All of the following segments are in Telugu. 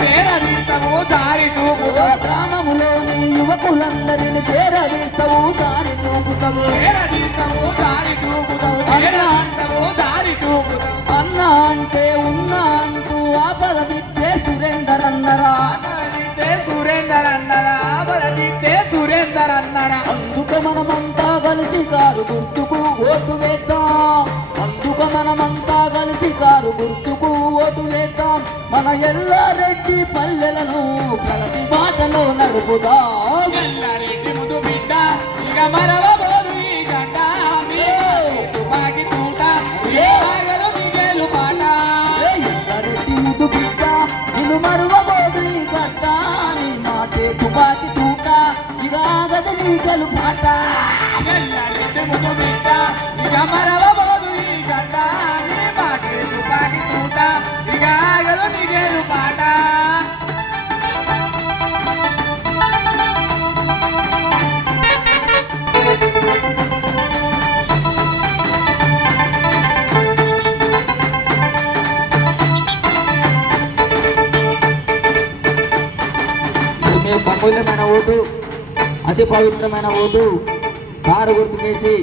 చేరదీస్తావు దారి చూపుతావు గ్రామములోని యువకులందరిని చేరదీస్తావు దారి చూపుతావు అన్న అంటే ఉన్నా అంటూ ఆపద దిచ్చే సురేందర్ అన్నరా అందుక మనమంతా కలిసి కారు గుర్తుకు ఓటు వేద్దాం ఓటు వేద్దాం మన ఎల్లారెడ్డి పల్లెలను ప్రగతి బాటలో నడుపుదాం ఎల్లారెడ్డి ముదు బిడ్డ ఇక మరవబోదు ఈ గడ్డ తుపాకి తూట మిగేలు పాట ఎల్లారెడ్డి ముదు బిడ్డ నిన్ను మరవబోదు ఈ గడ్డ నీ మాటే తుపాకి తూట ఇక ఆగదు నీ గెలుపాట ఎల్లారెడ్డి ముదు బిడ్డ ఇక మరవబోదు ఈ గడ్డ నీ మాటే తుపాకి తూట ఇక ఆగదు మిగేలు పాట అమూల్యమైన ఓటు అతి పవిత్రమైన ఓటు కారు గుర్తుకేసి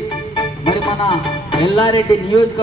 మరి మన ఎల్లారెడ్డి నియోజక